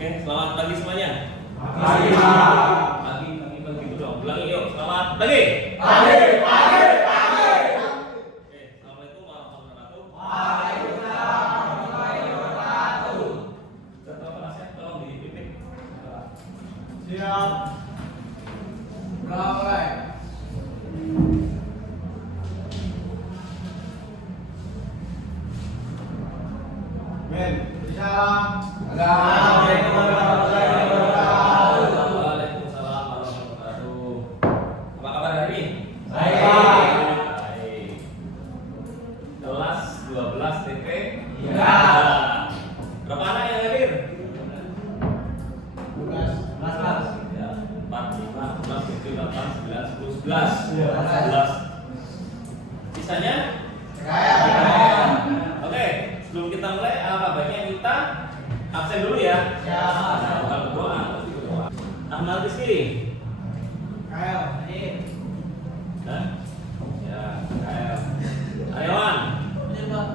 Oke, selamat pagi semuanya. Pagi, Pak. Pagi gitu dong. Ulangi yuk. Selamat pagi. Pagi. Oke, assalamualaikum warahmatullahi wabarakatuh. Waalaikumsalam warahmatullahi wabarakatuh. Ketua kelasnya tolong dipimpin. Siap. Mulai. Men, salam. Assalamualaikum warahmatullahi wabarakatuh. Waalaikumsalam warahmatullahi wabarakatuh. Apa kabar hari ini? Baik. Baik. Kelas 12 TP. Iya. Berapa anak yang hadir? 12. Ya, 4, 5, 6, 7, 8, 9, 10, 11. Iya. 11. Sisanya? Oke, sebelum kita mulai, apa baiknya kita absen dulu ya? Ya. Bukan berdoa, tapi berdoa. Ahmad Rizky. Ayo, hadir. Hah? Ya, KL. Aryawan. Hadir, Pak.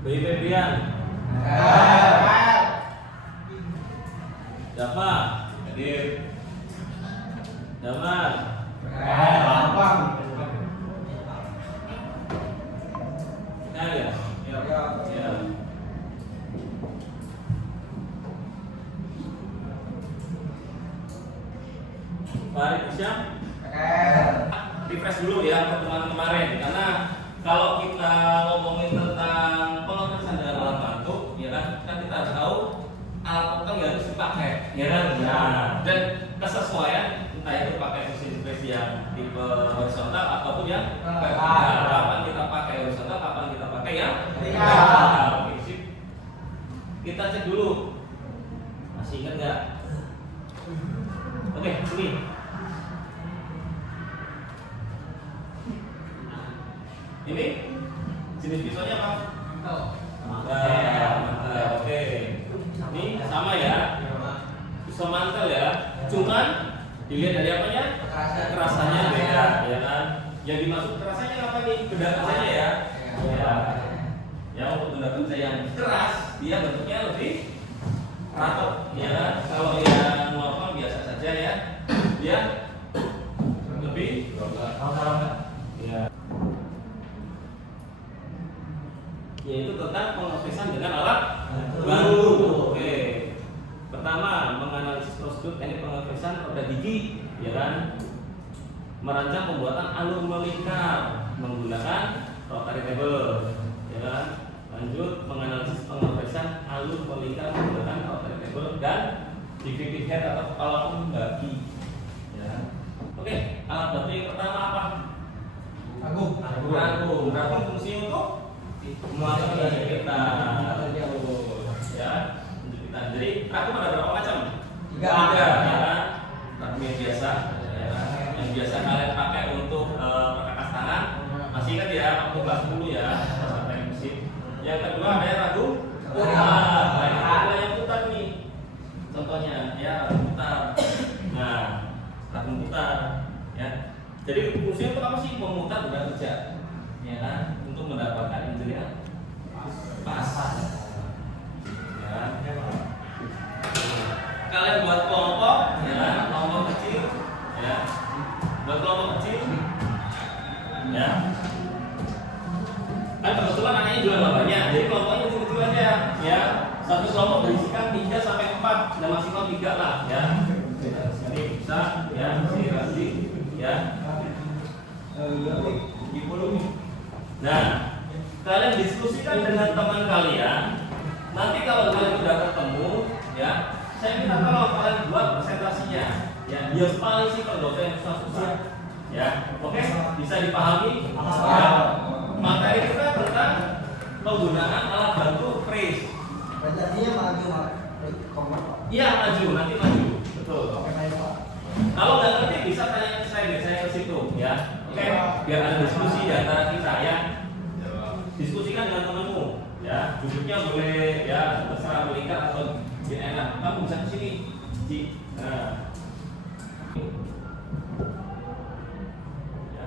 Bayi Febrian. Ayo. Java. Hadir. Damar. Gampang. Kenal ya? Ya. Farid Isyam. Refresh dulu ya pertemuan kemarin, karena kalau kita ngomongin tentang pengetesan dengan alat bantu, ya kan kita harus tahu alat potong yang harus dipakai, ya kan? Nah, dan kesesuaian entah itu pakai mesin presi yang tipe horizontal ataupun yang vertikal. Kapan kita pakai horizontal, kapan kita pakai yang vertikal. Oke, sip. Kita cek dulu. Masih ingat nggak? Oke, ini. Ini jenis pisaunya apa? Mantel. Oke. Ini sama ya. Pisau mantel ya. Cuman dilihat dari apanya? Kerasannya beda, ya kan? Yang dimaksud kerasannya apa nih? Beda kerjanya ya. Ya. Ya, untuk benda kerja yang keras, dia bentuknya lebih rapat, ya kan? Kalau yang normal biasa saja ya, dia lebih ya. Yaitu tentang pengetesan dengan alat bantu. Oke. Pertama, menganalisis prosedur teknik pengetesan roda gigi, ya kan? Merancang pembuatan alur melingkar menggunakan rotary table, ya kan? Lanjut, menganalisis pengetesan alur melingkar menggunakan rotary table dan divided head atau kepala pembagi. Ya. Oke, alat bantu yang pertama apa? Agung. Agung fungsinya untuk melakukan kita, ya, untuk kita. Jadi agung ada berapa macam? Tiga. Ya kan? Agung yang biasa, ya kan? Yang biasa kalian pakai untuk perkakas tangan. Masih ingat ya, waktu kelas 10 ya, sampai mesin. Yang kedua ada yang agung putar. Nah, ini ada yang putar nih. Contohnya, ya agung putar. Nah, agung putar, ya. Jadi fungsinya untuk apa sih? Memutar benda kerja, ya kan? Untuk mendapatkan injury yang pas. Ya. Kalian buat kelompok, ya, kelompok kecil, ya, buat kelompok kecil, ya. Kan kebetulan anaknya juga nggak banyak, jadi kelompoknya kecil-kecil aja, ya. Satu kelompok berisikan 3 sampai 4 dan maksimal 3 lah, ya. Ini bisa, ya, sih, ya. Nah, kalian diskusikan dengan teman kalian. Nanti kalau kalian sudah ketemu, ya, saya minta tolong kalian buat presentasinya. Ya, dia paling simpel, dosen yang susah-susah. Ya, oke, bisa dipahami. Ya. Materi kita tentang penggunaan alat bantu press. Presentasinya maju, Iya, maju, nanti maju. Betul. Kalau nggak ngerti bisa tanya ke saya ke situ, ya. Oke, biar ada diskusi di antara kita ya. Diskusikan dengan temanmu, ya. Duduknya boleh ya terserah melingkar atau biar enak. Kamu bisa ke sini, Ci. Nah. Ya.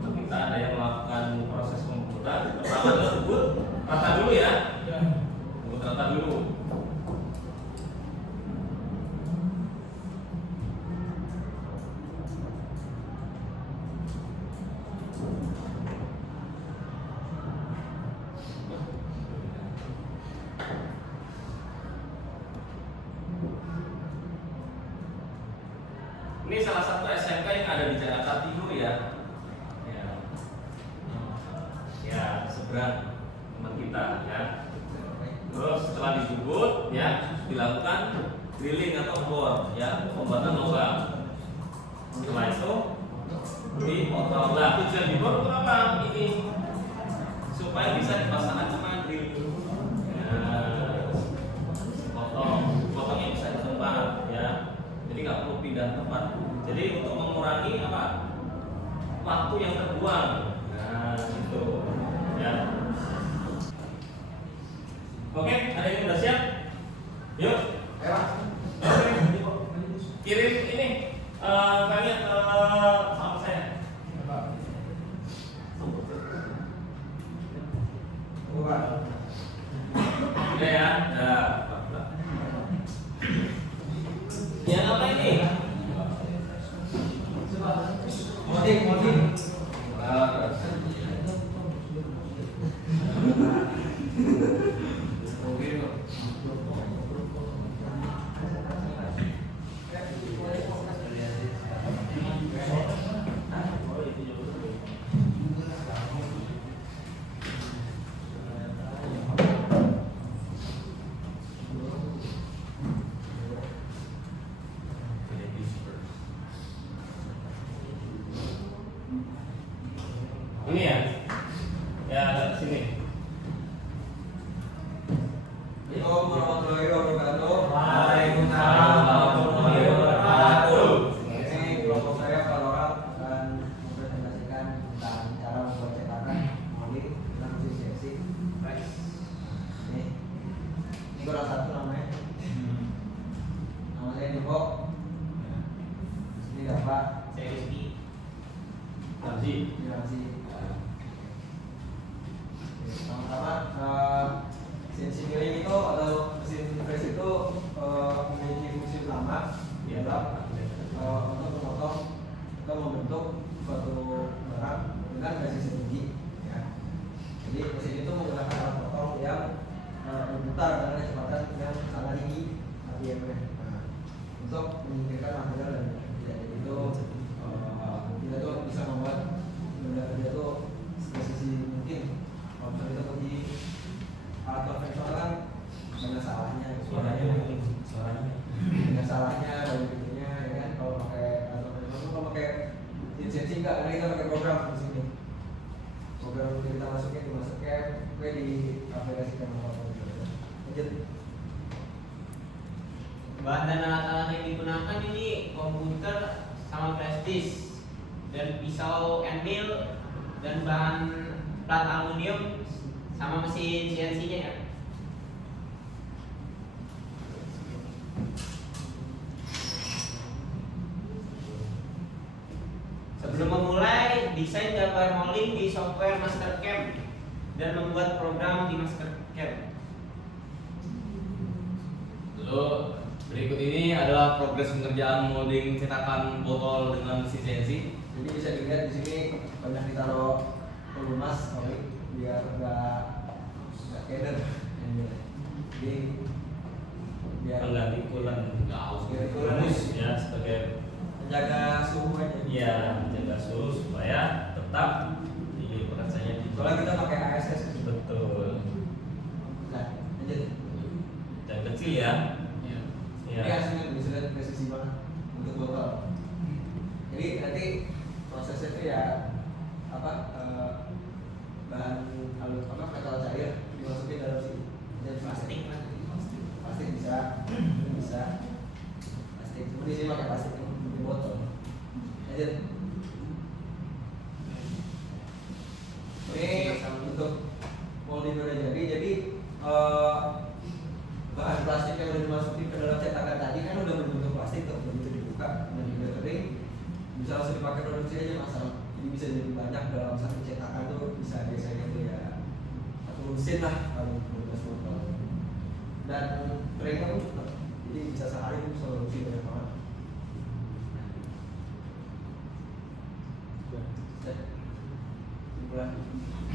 Untuk kita ada yang melakukan proses pembuatan. Pertama tersebut rata dulu ya. Tata dulu. Ini salah satu SMK yang ada di Jakarta Timur ya. Ya, seberang teman kita ya. Terus setelah dijemput ya, dilakukan drilling atau bor ya, pembuatan lubang. Setelah itu dipotong. Nah, tujuan dibor untuk apa? Ini supaya bisa dipasangkan sama drill. Ya, potongnya bisa di tempat ya. Jadi nggak perlu pindah tempat. Jadi untuk mengurangi apa? Waktu yang terbuang. Nah, itu ya. Oke, ada yang udah siap? Yuk. Ayo. Kirim ini kalian sama saya. Udah ya. Nah. Yang apa ini? Modding. Ini ya. Ya, ada di sini. Assalamualaikum warahmatullahi wabarakatuh. Waalaikumsalam warahmatullahi wabarakatuh. Ini kelompok saya Pak akan mempresentasikan tentang cara membuat cetakan modding dengan mesin CNC. Ini kurang satu namanya. Nama saya Joko. Ini Bapak. Saya Rizky. Nanti. Terima kasih. Sama-sama. CNC milling itu atau mesin press itu memiliki fungsi utama adalah untuk memotong atau membentuk suatu barang dengan garis yang tinggi. Ya. Jadi mesin itu menggunakan alat potong yang berputar dengan kecepatan yang sangat tinggi RPM-nya. Nah, untuk menyingkirkan material dan tidak itu kita tuh bisa membuat benda kerja itu presisi mungkin. Kalau misalnya kita pergi alat konvensional kan banyak salahnya, banyak salahnya dari pintunya, ya kan? Kalau pakai alat konvensional, kalau pakai CNC enggak, karena kita pakai program di sini. Program yang kita dimasukkan, gue di aplikasikan sama komputer. Lanjut. Bahan dan alat-alat yang digunakan ini komputer sama flash disk dan pisau and mill dan bahan plat aluminium sama mesin CNC-nya ya. Sebelum memulai, desain gambar molding di software Mastercam dan membuat program di Mastercam. Lalu berikut ini adalah progres pengerjaan molding cetakan botol dengan mesin CNC. Jadi bisa dilihat di sini banyak ditaruh pelumas, biar nggak keder. Jadi biar Pengganti coolant Gaus. Biar coolant. ya sebagai menjaga suhu aja. ya menjaga suhu supaya tetap di pekerjaannya di Soalnya kita pakai ASS. betul Nah, lanjut. dan kecil ya. Ya. Ini hasilnya bisa lihat presisi banget untuk botol. Jadi nanti prosesnya itu ya apa bahan halus apa metal cair dimasukin dalam sini. Dan plastik bisa, plastik. Cuma di sini pakai plastik di botol. Lanjut. Ini untuk molding udah jadi bahan plastik yang udah dimasukin ke dalam cetakan tadi kan udah berbentuk plastik tuh, begitu dibuka dan udah kering bisa langsung dipakai produksi aja masalah. Jadi bisa jadi banyak dalam satu cetakan tuh bisa biasanya tuh ya satu mesin lah kalau 12 botol. dan trainnya pun cepat. Jadi bisa sehari itu solusi banyak banget.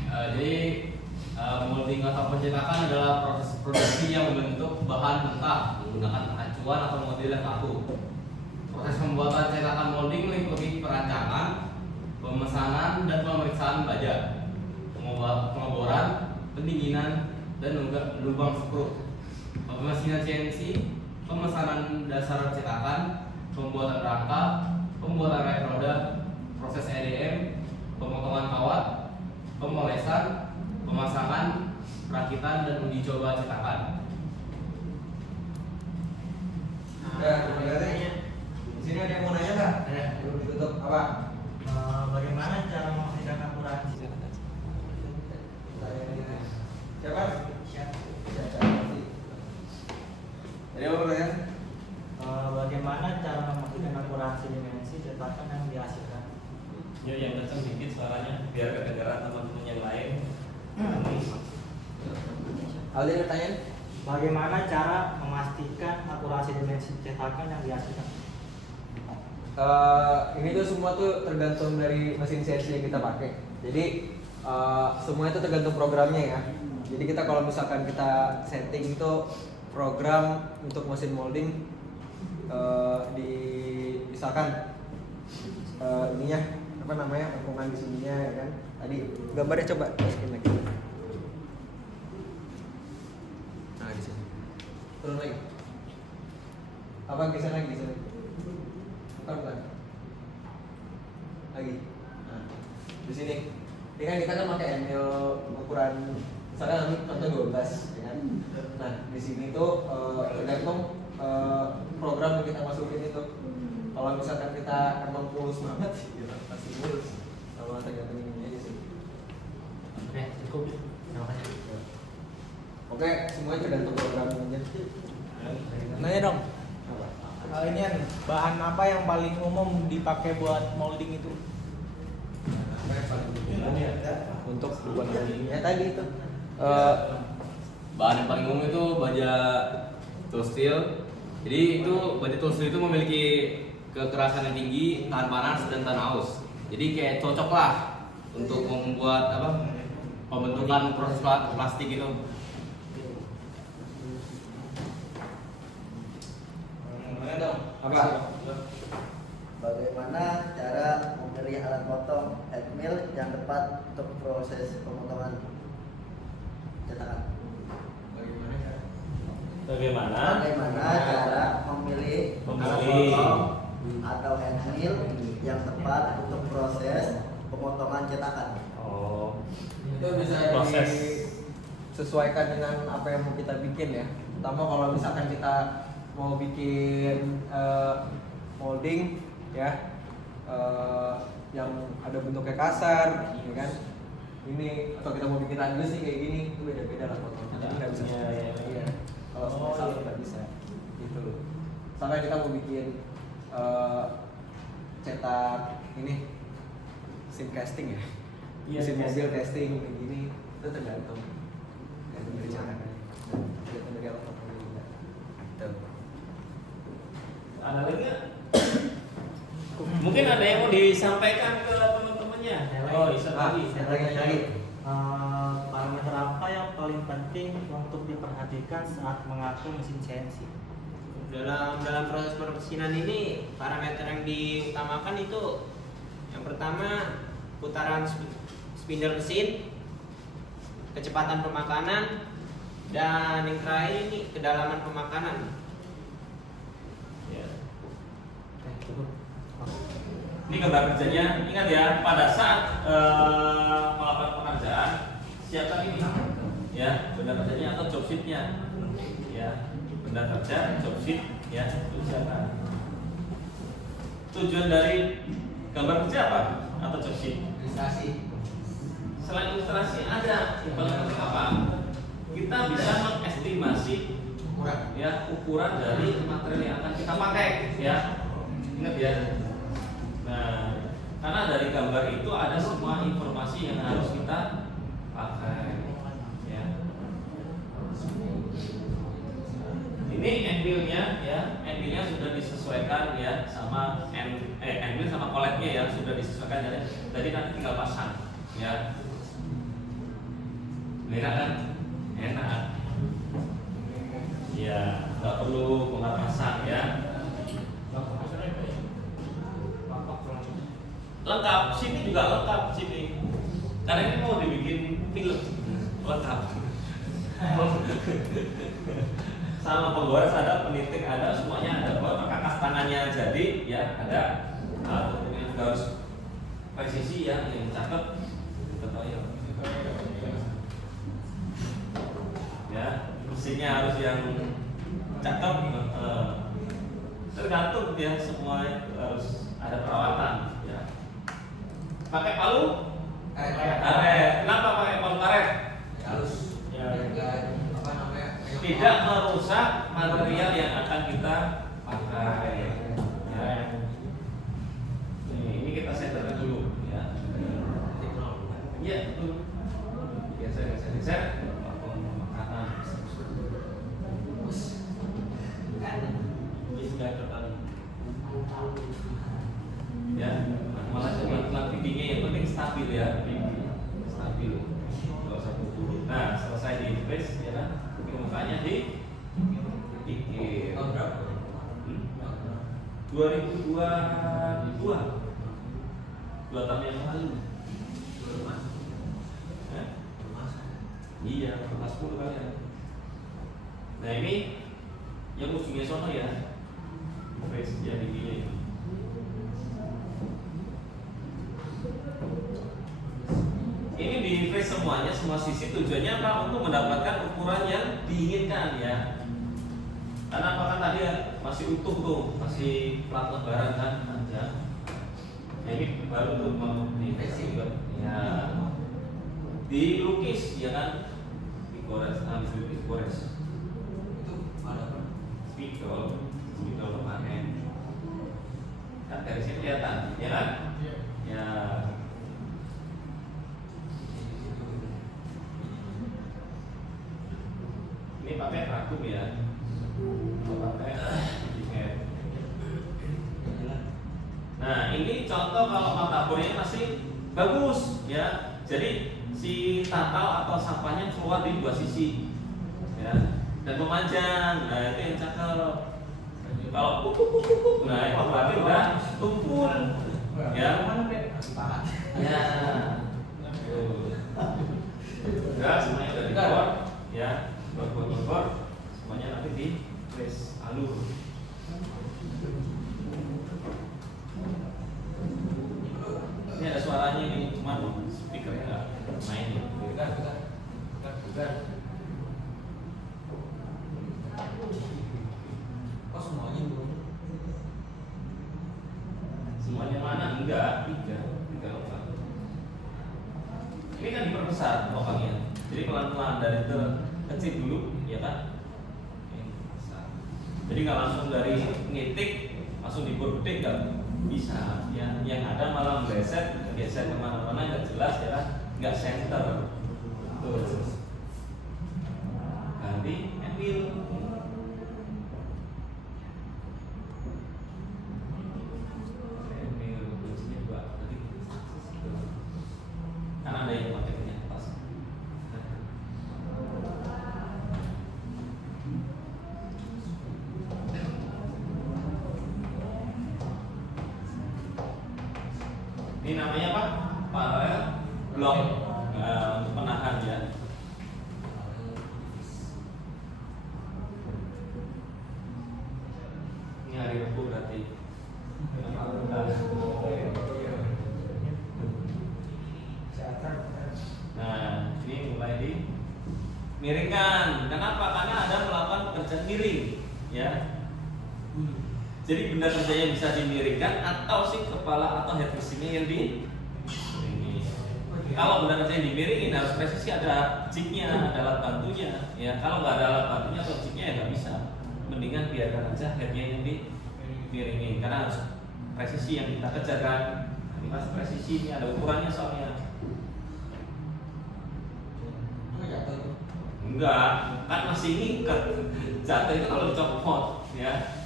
Jadi molding atau pencetakan adalah proses produksi yang membentuk bahan mentah menggunakan acuan atau model yang kaku. Proses pembuatan cetakan molding meliputi perancangan, pemesanan dan pemeriksaan baja, pengeboran, pendinginan, dan lubang sprut, pemesinan CNC, pemesanan dasar cetakan, pembuatan rangka, pembuatan rek roda, proses EDM, pemotongan kawat, pemolesan, pemasangan, perakitan, dan uji coba cetakan. Terima kasih. Di sini ada yang mau nanya nggak? Belum ditutup apa? Bagaimana cara memastikan akurasi? Siapa? Siapa? Ada apa pertanyaan? Bagaimana cara memastikan akurasi dimensi cetakan yang dihasilkan? Ya yang kenceng dikit suaranya biar kedengaran teman-teman yang lain. Aldi ada pertanyaan? Bagaimana cara memastikan akurasi dimensi cetakan yang dihasilkan? Ini tuh semua tuh tergantung dari mesin CNC yang kita pakai. Jadi semua itu tergantung programnya ya. Jadi kita kalau misalkan kita setting itu program untuk mesin molding di misalkan ininya apa namanya lengkungan di sininya ya kan. Tadi gambarnya coba masukin lagi. Nah di sini. Turun lagi. Apa geser lagi geser lagi. Bukan. Lagi. Nah, di sini. Ini kan kita kan pakai mil ukuran misalkan ini contoh 12 ya kan. Nah, di sini tuh tergantung program yang kita masukin itu. Kalau misalkan kita emang mulus banget, ya pasti mulus. Sama tergantung ini aja sih. Oke, cukup. Terima kasih. Oke, semuanya tergantung programnya aja. Nanya dong, Apa? ini kan bahan apa yang paling umum dipakai buat molding itu? Apa yang paling untuk buat moldingnya tadi itu? Bahan yang paling umum itu baja tool steel. Jadi itu baja tool steel itu memiliki kekerasan yang tinggi, tahan panas dan tahan aus. Jadi kayak cocok lah untuk membuat pembentukan proses plastik itu. Apa? Bagaimana cara memilih alat potong head mill yang tepat untuk proses pemotongan cetakan? Bagaimana? Bagaimana cara memilih alat potong atau head mill yang tepat untuk proses pemotongan cetakan? Oh, Itu bisa Proses. disesuaikan dengan apa yang mau kita bikin ya. Pertama kalau misalkan kita mau bikin molding ya yang ada bentuknya kasar, ya kan? Ini atau kita mau bikin radius nih kayak gini, itu beda-beda lah potongnya. Jadi nggak bisa. Iya. Kalau sama nggak bisa. Gitu. Sampai kita mau bikin cetak ini mesin casting ya. Iya, Mesin mobil casting. casting kayak gini itu tergantung dari caranya. Tergantung dari alat potongnya juga. Gitu. Ada lagi nggak? Mungkin ada yang mau disampaikan ke teman-temannya. Oh, bisa lagi. Lagi. Parameter apa yang paling penting untuk diperhatikan saat mengatur mesin CNC? Dalam proses permesinan ini parameter yang diutamakan itu yang pertama putaran spindle mesin, kecepatan pemakanan, dan yang terakhir ini kedalaman pemakanan. Ya. Ini gambar kerjanya. Ingat ya, pada saat melakukan pekerjaan siapkan ini ya, benda kerjanya atau job sheet-nya. Ya, benda kerja, job sheet ya, itu siapkan. Tujuan dari gambar kerja apa? Atau job sheet? Ilustrasi. Selain ilustrasi ada ibaratnya apa? Kita bisa mengestimasi ukuran dari material yang akan kita pakai ya. Ingat ya. Nah, karena dari gambar itu ada semua informasi yang harus kita pakai ya. angle-nya ya, angle-nya sudah disesuaikan ya sama angle sama colletnya ya sudah disesuaikan ya. Jadi nanti tinggal pasang ya. Enak kan? Enak. Ya, nggak perlu bongkar pasang ya. Lengkap, sini juga lengkap sini. Karena ini mau dibikin film lengkap. Sama penggores ada, penitik ada, semuanya ada. Kakas tangannya jadi ya ada. Tentunya juga harus presisi ya, yang cakep. Ya, mesinnya harus yang cakep. Tergantung ya, semua harus ada perawatan ya. Pakai palu karet. Kenapa pakai palu karet? Halus. Ya. Apa namanya? Tidak merusak material yang akan kita pakai. Ya. Ini kita senterkan dulu ya. Iya betul. Geser. Kanan. Ini sudah tertali. Ya, malah coba feedingnya yang penting stabil ya, stabil. Nggak usah turun. Nah, selesai di press ya kan, mukanya di dikit. Tahun berapa? 2022, 2 tahun yang lalu. Iya, kelas 10 kali ya. Nah ini yang ujungnya sono ya, press jadi gini. Ini di face semuanya, semua sisi tujuannya apa? Untuk mendapatkan ukuran yang diinginkan ya. Karena apa kan tadi ya masih utuh tuh, masih plat lebaran kan aja. Ya, ini baru tuh mau di face juga. Ya, dilukis ya kan, digores, habis dilukis gores. Itu ada apa? Spidol kemarin. Kan dari sini kelihatan, ya kan? Ya. Ini pakai vakum ya, pakai tiket. Nah ini contoh kalau matabornya masih bagus ya. Jadi si tatal atau sampahnya keluar di dua sisi ya, dan memanjang. Nah itu yang cakep. Kalau pupuk, nah itu berarti udah tumpul ya. Ya. Udah semuanya udah dibor ya. Bor, semuanya nanti di press alur. Ini ada suaranya ini, cuman speakernya nggak main ya. Bukan. Kok semuanya belum? Semuanya mana? Enggak, tiga lubang. Ini kan diperbesar lubangnya. Jadi pelan-pelan dari kecil dulu, ya kan? Jadi nggak langsung dari ngitik langsung dibor gede nggak bisa. Ya, yang ada malah meleset, geser kemana-mana nggak jelas ya kan? Nggak center. Tuh. Ganti ambil. Kan ada yang pakai ini atas. Ini namanya apa? Paralel blok untuk penahan ya. Ini hari Rabu berarti. Nah, ini mulai dimiringkan. Kenapa? Karena ada melakukan pekerjaan miring, ya. Jadi benda kerjanya bisa dimiringkan atau si kepala atau head mesinnya yang dimiringin. Kalau benda kerjanya dimiringin harus presisi, ada jignya, ada alat bantunya. Ya, kalau nggak ada alat bantunya atau jignya ya nggak bisa. Mendingan biarkan aja headnya yang dimiringin karena harus presisi yang kita kejar kan. Ini pasti presisi, ini ada ukurannya soalnya. Enggak, kan masih ngikat. Jatuh itu kalau dicopot, ya.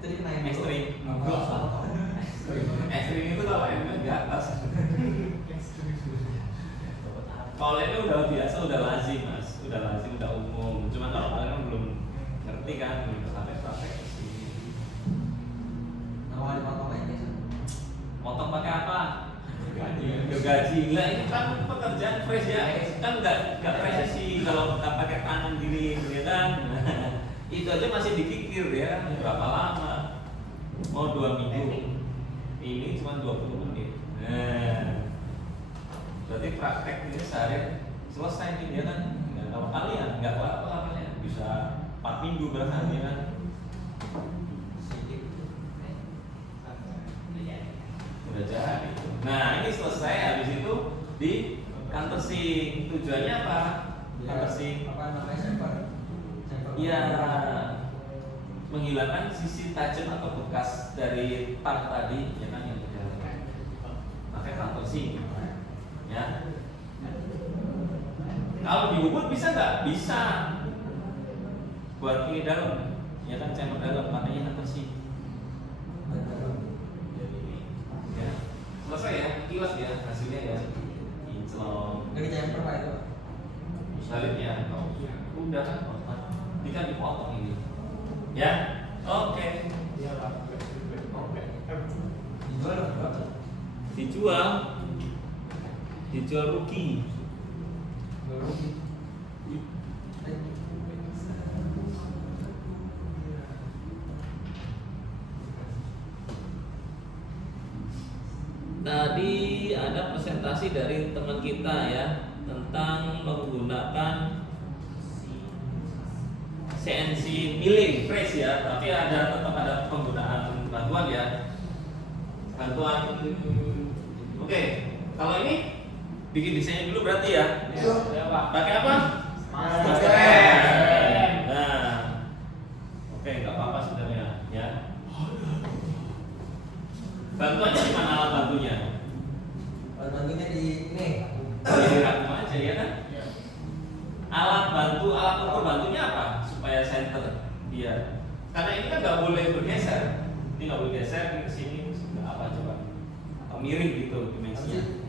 Jadi naik Ekstrim. Ekstrim itu kalau ini di atas. Kalau ini udah biasa, udah lazim mas, udah lazim, udah umum. Cuma kalau kalian kan belum ngerti kan, belum sampai praktek ke sini. Nama dipotong aja. Potong pakai apa? Gaji. Lah ini kan pekerjaan fresh ya, kan nggak presisi kalau kita pakai tangan gini, ya kan? Itu aja masih dikikir ya, berapa lama? Mau 2 minggu. Ini cuma 20 menit. Nah, berarti praktek ini sehari selesai nih ya kan? Nggak tahu kalian, nggak tahu apa namanya. Bisa 4 minggu bahkan ya kan? Udah jadi. Nah ini selesai, habis itu di countersink. Tujuannya apa? Countersink. Apa namanya saver? Iya, menghilangkan sisi tajam atau bekas dari part tadi, ya kan yang berjalan. Pakai countersink, ya. Kalau diubut bisa nggak? Bisa. Buat ini dalam, ya kan chamber dalam, makanya countersink. Ya, selesai ya, kilas ya hasilnya ya. Kinclong. Dari chamber pak itu. Salibnya, udah kan? Ini kan dipotong ini. Ya, oke. Dijual berapa? Dijual rugi. Tadi ada presentasi dari teman kita ya tentang menggunakan CNC milling press ya, tapi tetap ada penggunaan bantuan ya. Bantuan. Oke, kalau ini bikin desainnya dulu berarti ya. Iya. Pakai apa? Master. Nah, oke, nggak apa-apa sebenarnya ya. Bantuannya di mana alat bantunya? Bantunya di ini. Di rangkum aja ya kan? Alat ukur bantunya apa? Supaya center dia. Karena ini kan nggak boleh bergeser. Ini nggak boleh geser ini ke sini apa coba? Atau miring gitu dimensinya.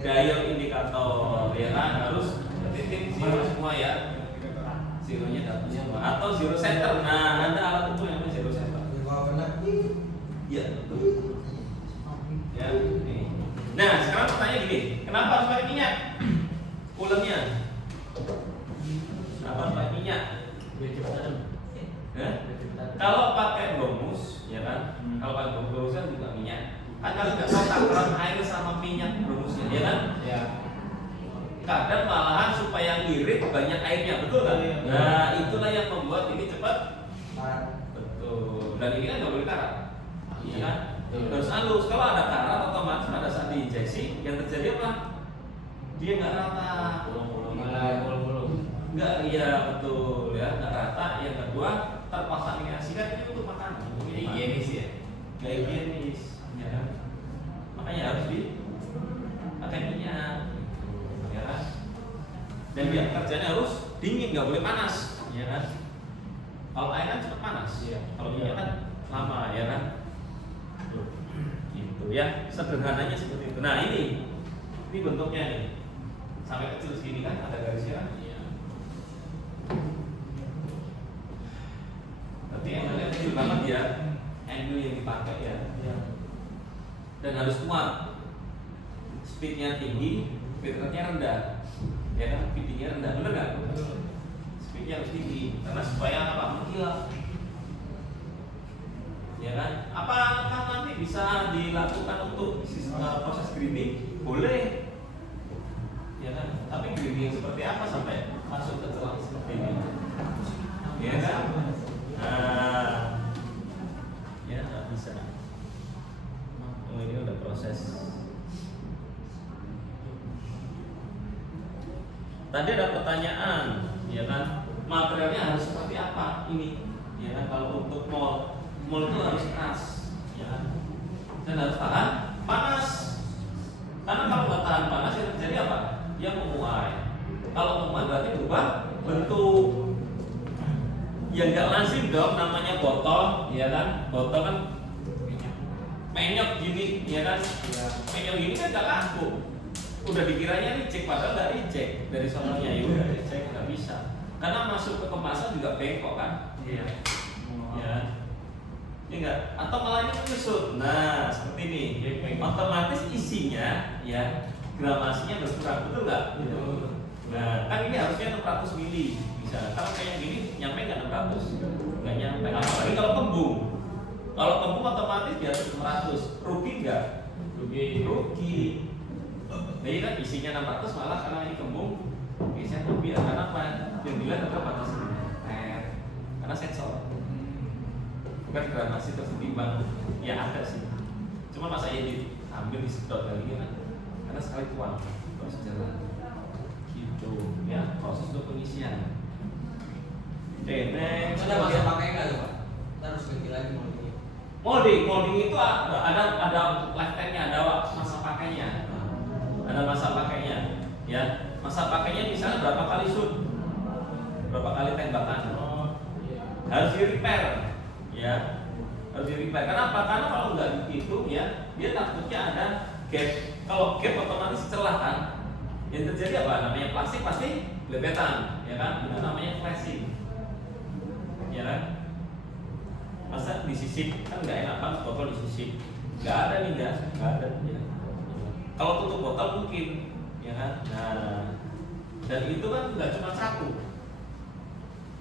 Dial indikator ya kan harus titik zero semua ya. Zeronya dapat semua atau zero center. Nah, ada alat ukur yang namanya zero center. Iya, betul. Ya, nih. Nah, sekarang pertanyaan gini, kenapa harus pakai minyak? Ulemnya. Kenapa harus pakai minyak? Kalau pakai bromus, ya kan? Kalau pakai bromus kan juga minyak. Kan kalau nggak tahu takaran air sama minyak bromusnya, ya kan? Ya. Kadang malahan supaya ngirit banyak airnya, betul kan? Nah, itulah yang membuat ini cepat. Betul. Dan ini kan nggak boleh karat. Iya kan? Harus halus. Kalau ada karat otomatis pada saat diinjeksi yang terjadi apa? Dia nggak rata. Nggak, iya betul ya, nggak rata. Yang kedua terkontaminasi kan ini untuk makanan. Ini higienis ya. Nggak higienis, ya kan? Makanya harus pakai minyak, ya kan? Dan dia kerjanya harus dingin, nggak boleh panas, ya kan? Kalau air kan cepat panas, kalau minyak kan lama, ya kan? Gitu ya, sederhananya seperti itu. Nah ini bentuknya nih sampai kecil segini kan ada garisnya. Tapi angle kecil banget ya, angle yang dipakai ya. Dan harus kuat. Speednya tinggi, feed rate-nya rendah, ya kan? Feedingnya rendah, bener nggak? Speednya harus tinggi, karena supaya apa? Mengkilap. Ya kan? Apakah nanti bisa dilakukan untuk proses grinding? Boleh, ya kan? Tapi grinding seperti apa sampai masuk ke celah seperti ini? Ya kan? Nah, ya nggak bisa. Oh ini udah proses. Tadi ada pertanyaan, ya kan? Materialnya harus seperti apa ini? Ya kan? Kalau untuk mold itu harus keras, ya kan? Dan harus tahan panas. pasti dong namanya botol, ya kan? Botol kan penyok gini, ya kan? Penyok gini kan gak laku. Udah dikiranya reject, padahal nggak reject dari sononya, ya udah reject, nggak bisa. Karena masuk ke kemasan juga bengkok kan? Iya. Ya. Ini enggak, atau malah ini menyusut. Nah, seperti ini. Otomatis isinya, ya, gramasinya berkurang, betul nggak? Nah, kan ini harusnya 600 mili bisa. Kalau kayak gini nyampe nggak 600? Nggak nyampe. Apalagi kalau kembung. Kalau kembung otomatis di atas 600. Rugi nggak? Rugi. Jadi kan isinya 600 malah karena ini kembung isinya lebih. Karena apa? Yang dilihat adalah batas karena sensor. Bukan gramasi terus ditimbang. Ya ada sih. Cuma masa ya diambil disedot kali ini kan? Karena sekali tuang terus jalan. Gitu ya, proses untuk pengisian. Oke, next. Ada masa pakai nggak tuh Pak? Kita harus ganti lagi moldingnya. Molding itu ada lifetime-nya, ada masa pakainya. Ada masa pakainya, ya. Masa pakainya misalnya berapa kali shoot, berapa kali tembakan. Harus di repair, ya. Harus di repair. Kenapa? Karena kalau nggak gitu, ya, dia takutnya ada gap. Kalau gap otomatis celah kan. Yang terjadi apa? Namanya plastik pasti belebetan, ya kan? Itu namanya flashing, ya kan? Masa disisip kan nggak enak banget botol disisip. Nggak ada nih, nggak ada. Ya. Kalau tutup botol mungkin, ya kan? Nah, dan itu kan nggak cuma satu,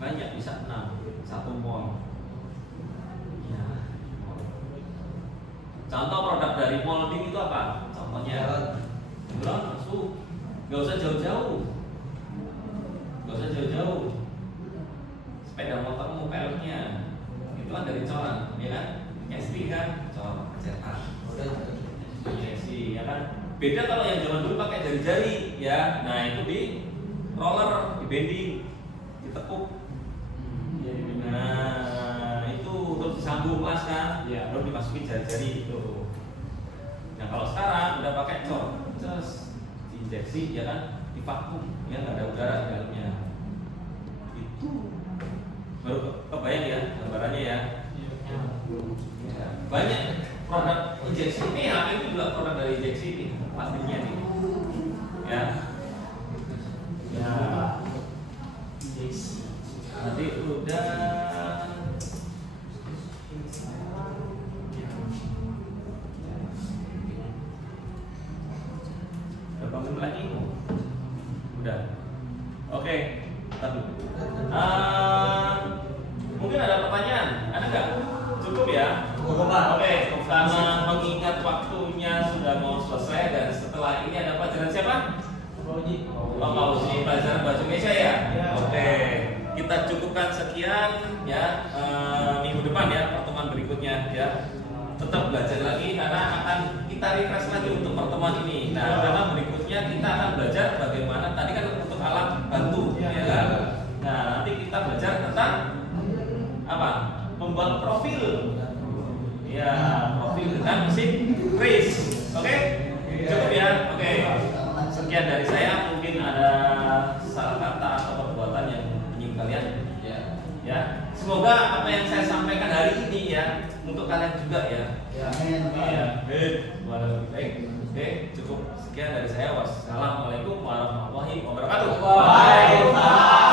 banyak, bisa 6, 1 mol. Ya. Contoh produk dari molding itu apa? Contohnya, belum masuk, nggak usah jauh-jauh, sepeda motormu peleknya itu kan dari coran, ya kan? SD kan, coran cetak. Injeksi, ya kan? Beda kalau yang zaman dulu pakai jari-jari, ya. Nah itu di roller, di bending, ditekuk. Nah itu terus disambung kelas kan, ya. Belum dimasukin jari-jari itu. Nah kalau sekarang udah pakai cor, terus diinjeksi, ya kan? Di vakum, ya nggak ada udara di dalamnya. Itu baru kebayang ya gambarannya ya. Banyak produk injeksi ini, HP itu juga produk dari injeksi ini, plastiknya nih, ya. Ya, injeksi. Nanti udah berapa menit lagi? Udah. Oke, kita dulu. Mungkin ada pertanyaan, ada nggak? Cukup ya? Oke, karena mengingat waktunya sudah mau selesai dan setelah ini ada pelajaran siapa? Pak Uji, pelajaran bahasa Indonesia ya? Oke, kita cukupkan sekian ya. Minggu depan ya, pertemuan berikutnya ya. Tetap belajar lagi karena akan kita refresh lagi untuk pertemuan ini. Nah, karena berikutnya kita akan belajar bagaimana tadi kan untuk alat bantu ya kan? Nah, nanti kita belajar tentang apa? Membuat profil. Ya, profil dan mesin trace. Oke? Cukup ya? Oke. Sekian dari saya. Mungkin ada salah kata atau perbuatan yang ingin kalian ya. Semoga apa yang saya sampaikan hari ini ya untuk kalian juga ya. Amin. Ya. Baik. Oke, cukup sekian dari saya. Wassalamualaikum warahmatullahi wabarakatuh. Waalaikumsalam.